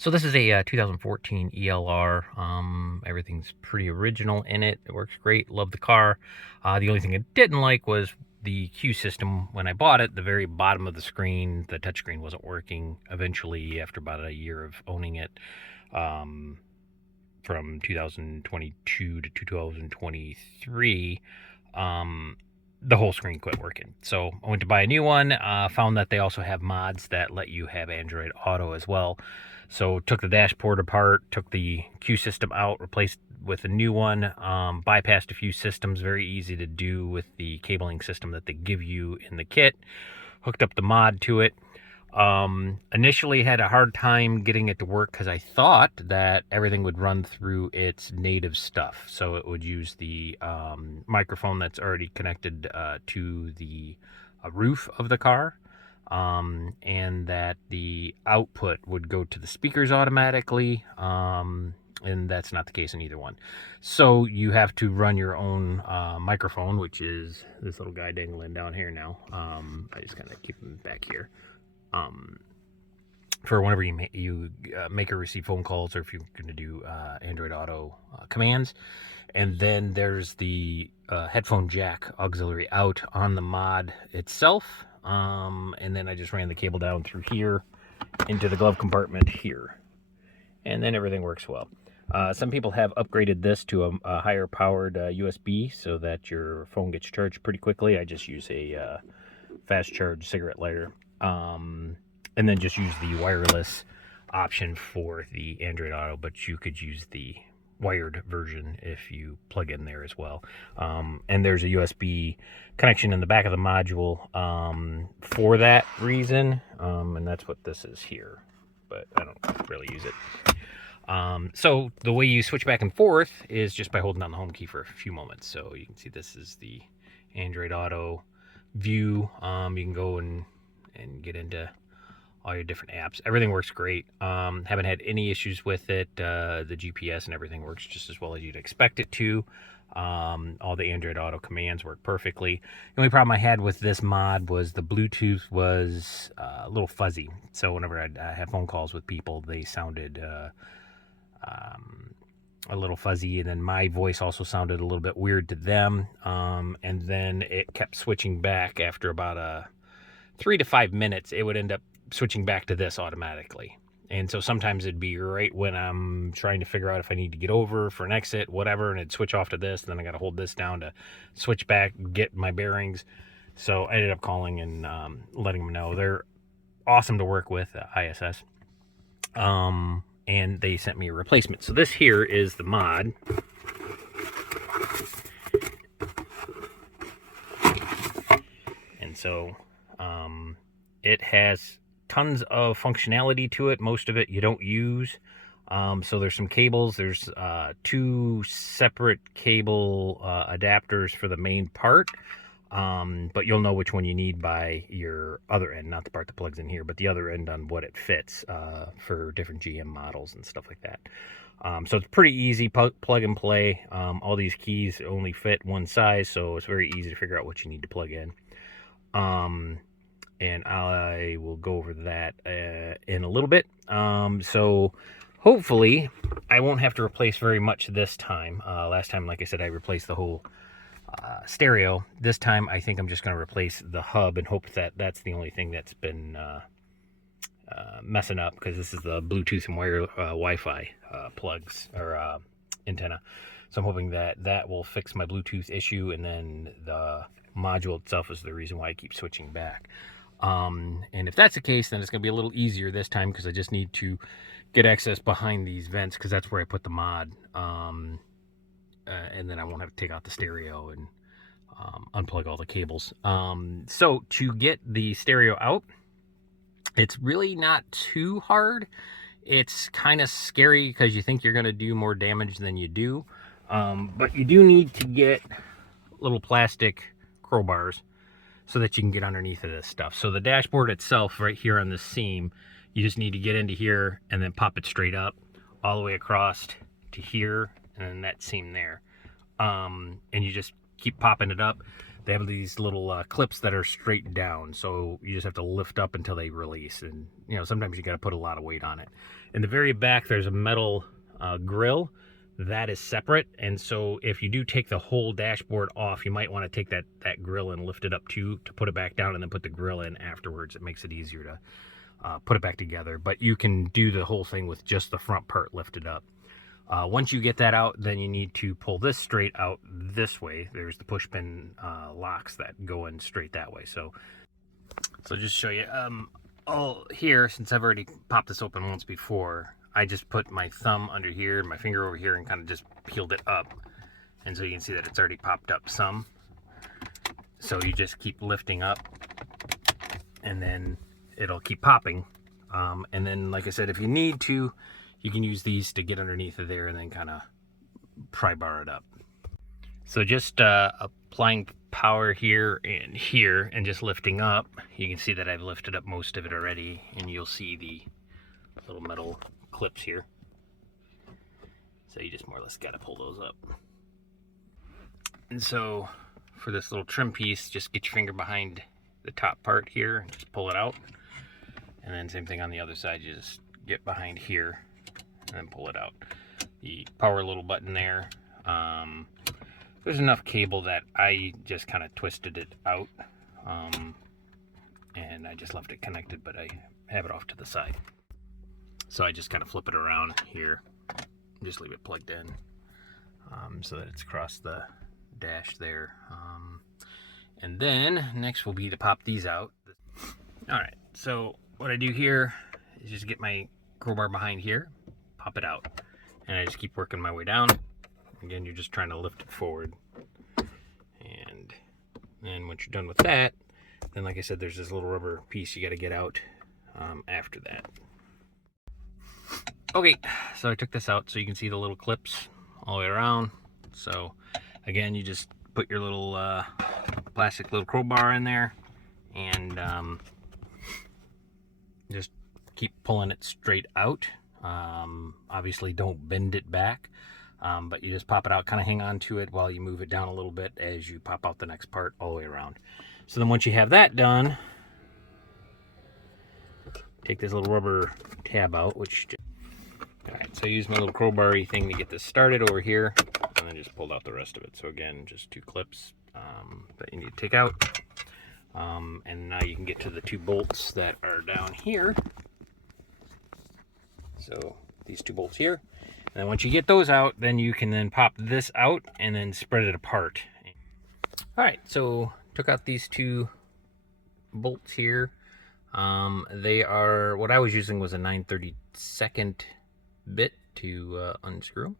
So this is a 2014 ELR. Everything's pretty original in it. It works great. Love the car. The only thing I didn't like was the Q system. When I bought it, the very bottom of the screen, the touchscreen wasn't working. Eventually, after about a year of owning it, from 2022 to 2023, the whole screen quit working. So I went to buy a new one, found that they also have mods that let you have Android Auto as well. So took the dashboard apart, took the Q system out, replaced with a new one, bypassed a few systems, very easy to do with the cabling system that they give you in the kit, hooked up the mod to it. Initially had a hard time getting it to work because I thought that everything would run through its native stuff. So it would use the microphone that's already connected to the roof of the car, and that the output would go to the speakers automatically, and that's not the case in either one. So you have to run your own microphone, which is this little guy dangling down here now. I just kind of keep him back here. For whenever you make or receive phone calls, or if you're going to do Android Auto commands. And then there's the headphone jack auxiliary out on the mod itself. And then I just ran the cable down through here into the glove compartment here. And then everything works well. Some people have upgraded this to a higher powered USB so that your phone gets charged pretty quickly. I just use a fast charge cigarette lighter. And then just use the wireless option for the Android Auto, but you could use the wired version if you plug in there as well. And there's a USB connection in the back of the module for that reason, and that's what this is here, but I don't really use it. So the way you switch back and forth is just by holding down the home key for a few moments. So you can see this is the Android Auto view. You can go and get into all your different apps. Everything works great. Haven't had any issues with it. The GPS and everything works just as well as you'd expect it to. All the Android Auto commands work perfectly. The only problem I had with this mod was the Bluetooth was a little fuzzy. So whenever I'd have phone calls with people, they sounded a little fuzzy, and then my voice also sounded a little bit weird to them. And then it kept switching back after about 3 to 5 minutes. It would end up switching back to this automatically. And so sometimes it'd be right when I'm trying to figure out if I need to get over for an exit, whatever, and it'd switch off to this. Then I got to hold this down to switch back, get my bearings. So I ended up calling and letting them know. They're awesome to work with, ISS. And they sent me a replacement. So this here is the mod. And so it has tons of functionality to it. Most of it you don't use. So there's some cables. There's 2 separate cable adapters for the main part. But you'll know which one you need by your other end, not the part that plugs in here, but the other end on what it fits for different GM models and stuff like that. So it's pretty easy, plug and play. All these keys only fit one size, so it's very easy to figure out what you need to plug in. And I will go over that in a little bit. So hopefully I won't have to replace very much this time. Last time, like I said, I replaced the whole stereo. This time I think I'm just going to replace the hub and hope that that's the only thing that's been messing up, because this is the Bluetooth and wire Wi-Fi plugs or antenna. So I'm hoping that that will fix my Bluetooth issue, and then the module itself is the reason why I keep switching back. And if that's the case, then it's going to be a little easier this time, because I just need to get access behind these vents, because that's where I put the mod. And then I won't have to take out the stereo and unplug all the cables. So to get the stereo out, it's really not too hard. It's kind of scary because you think you're going to do more damage than you do. But you do need to get little plastic crowbars so that you can get underneath of this stuff. So the dashboard itself right here on this seam, you just need to get into here and then pop it straight up all the way across to here, and then that seam there. And you just keep popping it up. they have these little clips that are straight down, so you just have to lift up until they release. And you know, sometimes you got to put a lot of weight on it. In the very back, there's a metal grill that is separate, and so if you do take the whole dashboard off, you might want to take that grill and lift it up too to put it back down, and then put the grill in afterwards. It makes it easier to put it back together. But you can do the whole thing with just the front part lifted up. Once you get that out, then you need to pull this straight out this way. There's the push pin locks that go in straight that way. So just show you, all here, since I've already popped this open once before, I just put my thumb under here, my finger over here, and kind of just peeled it up. And so you can see that it's already popped up some. So you just keep lifting up, and then it'll keep popping. And then, like I said, if you need to, you can use these to get underneath of there and then kind of pry bar it up. So just applying power here and just lifting up, you can see that I've lifted up most of it already, and you'll see the little metal clips here. So you just more or less got to pull those up. And so for this little trim piece, just get your finger behind the top part here and just pull it out. And then same thing on the other side, you just get behind here and then pull it out. The power little button there, there's enough cable that I just kind of twisted it out, and I just left it connected, but I have it off to the side. So I just kind of flip it around here and just leave it plugged in, so that it's across the dash there. And then next will be to pop these out. All right, so what I do here is just get my crowbar behind here, pop it out, and I just keep working my way down. Again, you're just trying to lift it forward. And then once you're done with that, then like I said, there's this little rubber piece you got to get out after that. Okay, so I took this out so you can see the little clips all the way around. So again, you just put your little plastic little crowbar in there, and just keep pulling it straight out. Obviously don't bend it back, but you just pop it out, kind of hang on to it while you move it down a little bit as you pop out the next part all the way around. So then once you have that done, take this little rubber tab out, alright, so I use my little crowbar-y thing to get this started over here, and then just pulled out the rest of it. So again, just two clips that you need to take out. And now you can get to the two bolts that are down here. So these two bolts here. And then once you get those out, then you can then pop this out and then spread it apart. Alright, so took out these two bolts here. They are, what I was using was a 9/32 bit to unscrew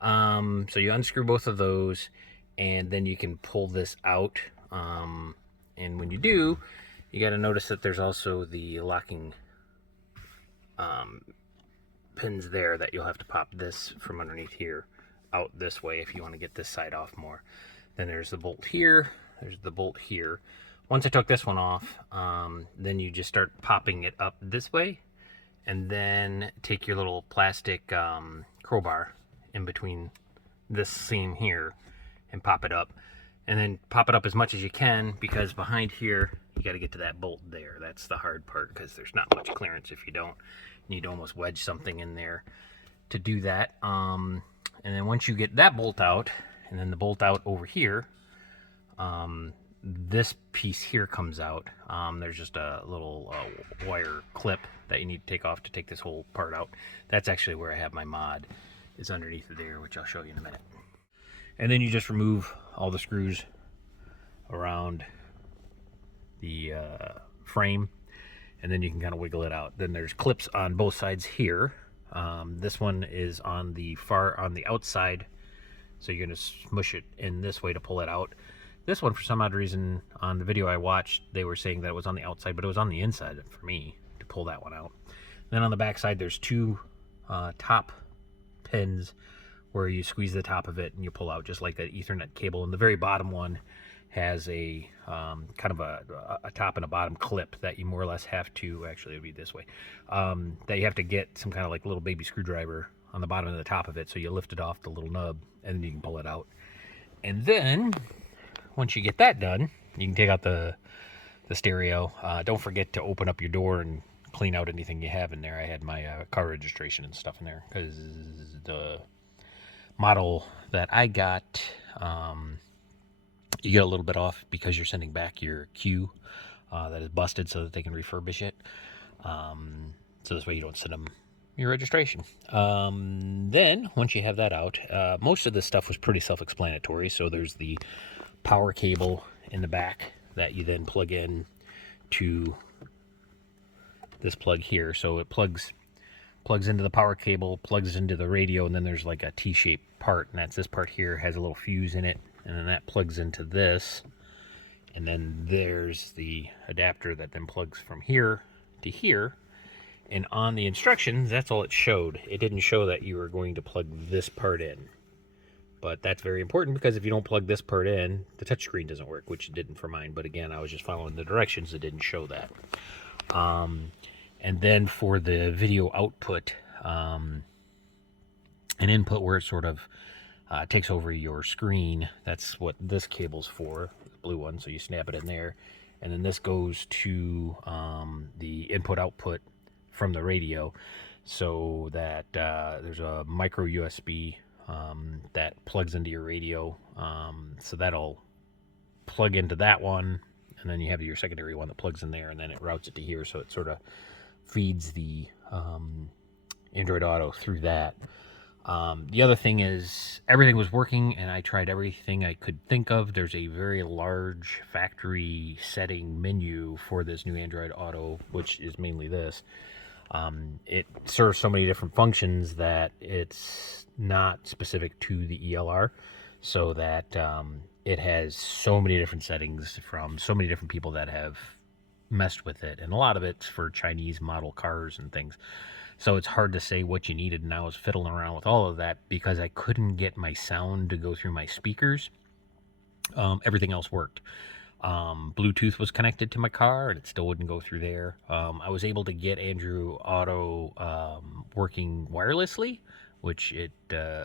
them. So you unscrew both of those, and then you can pull this out. And when you do, you got to notice that there's also the locking pins there that you'll have to pop this from underneath here out this way if you want to get this side off more. Then there's the bolt here, there's the bolt here. Once I took this one off, then you just start popping it up this way, and then take your little plastic crowbar in between this seam here and pop it up. And then pop it up as much as you can, because behind here you got to get to that bolt there. That's the hard part, because there's not much clearance if you don't. You need to almost wedge something in there to do that. And then once you get that bolt out, and then the bolt out over here, this piece here comes out. There's just a little wire clip that you need to take off to take this whole part out. That's actually where I have my mod, is underneath there, which I'll show you in a minute. And then you just remove all the screws around the frame, and then you can kind of wiggle it out. Then there's clips on both sides here. This one is on the outside, so you're going to smush it in this way to pull it out. This one, for some odd reason, on the video I watched, they were saying that it was on the outside, but it was on the inside for me to pull that one out. Then on the back side, there's two top pins where you squeeze the top of it and you pull out, just like that Ethernet cable. And the very bottom one has a kind of a top and a bottom clip that you more or less have to, actually it'll be this way, that you have to get some kind of like little baby screwdriver on the bottom of the top of it, so you lift it off the little nub and then you can pull it out. And then once you get that done, you can take out the stereo. Don't forget to open up your door and clean out anything you have in there. I had my car registration and stuff in there because the model that I got, you get a little bit off because you're sending back your queue that is busted so that they can refurbish it. So this way you don't send them your registration. Then once you have that out, most of this stuff was pretty self-explanatory. So there's the power cable in the back that you then plug in to this plug here. So it plugs into the power cable, plugs into the radio, and then there's like a T-shaped part, and that's this part here, has a little fuse in it, and then that plugs into this, and then there's the adapter that then plugs from here to here. And on the instructions, that's all it showed. It didn't show that you were going to plug this part in. But that's very important because if you don't plug this part in, the touchscreen doesn't work, which it didn't for mine. But again, I was just following the directions. It didn't show that. And then for the video output, an input where it sort of takes over your screen, that's what this cable's for, the blue one. So you snap it in there. And then this goes to the input-output from the radio, so that there's a micro USB that plugs into your radio, so that'll plug into that one, and then you have your secondary one that plugs in there, and then it routes it to here, so it sort of feeds the Android Auto through that. The other thing is everything was working, and I tried everything I could think of. There's a very large factory setting menu for this new Android Auto, which is mainly this. It serves so many different functions that it's not specific to the ELR, so that it has so many different settings from so many different people that have messed with it, and a lot of it's for Chinese model cars and things. So it's hard to say what you needed, and I was fiddling around with all of that because I couldn't get my sound to go through my speakers. Everything else worked. Bluetooth was connected to my car, and it still wouldn't go through there. I was able to get Android Auto working wirelessly, which it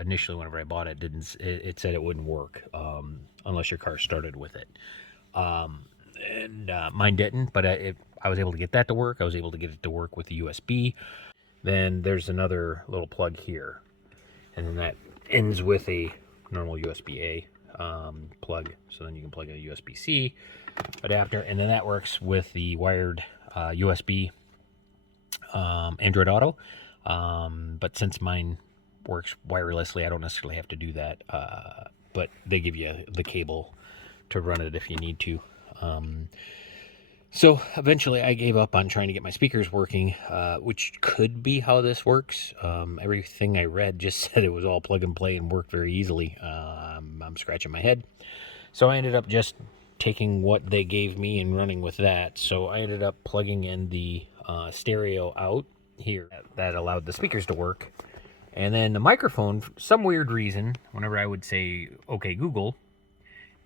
initially, whenever I bought it, it said it wouldn't work unless your car started with it. And mine didn't, but I was able to get that to work. I was able to get it to work with the USB. Then there's another little plug here, and then that ends with a normal USB-A plug, so then you can plug in a USB-C adapter, and then that works with the wired USB Android Auto. But since mine works wirelessly, I don't necessarily have to do that, but they give you the cable to run it if you need to. So eventually I gave up on trying to get my speakers working, which could be how this works. Everything I read just said it was all plug and play and worked very easily. I'm scratching my head. So I ended up just taking what they gave me and running with that. So I ended up plugging in the stereo out here that allowed the speakers to work. And then the microphone, for some weird reason, whenever I would say, "Okay, Google,"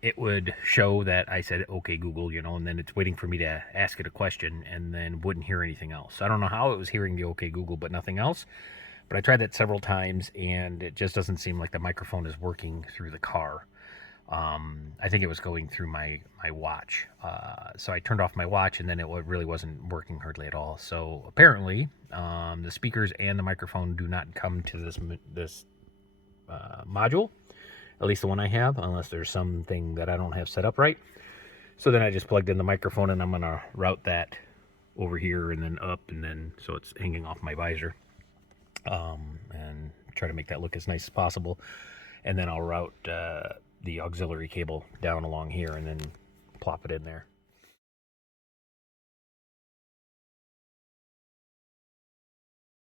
it would show that I said, "Okay, Google," you know, and then it's waiting for me to ask it a question and then wouldn't hear anything else. I don't know how it was hearing the "Okay, Google," but nothing else. But I tried that several times, and it just doesn't seem like the microphone is working through the car. I think it was going through my watch. So I turned off my watch, and then it really wasn't working hardly at all. So apparently, the speakers and the microphone do not come to this module. At least the one I have, unless there's something that I don't have set up right. So then I just plugged in the microphone, and I'm going to route that over here and then up, and then so it's hanging off my visor. And try to make that look as nice as possible. And then I'll route the auxiliary cable down along here and then plop it in there.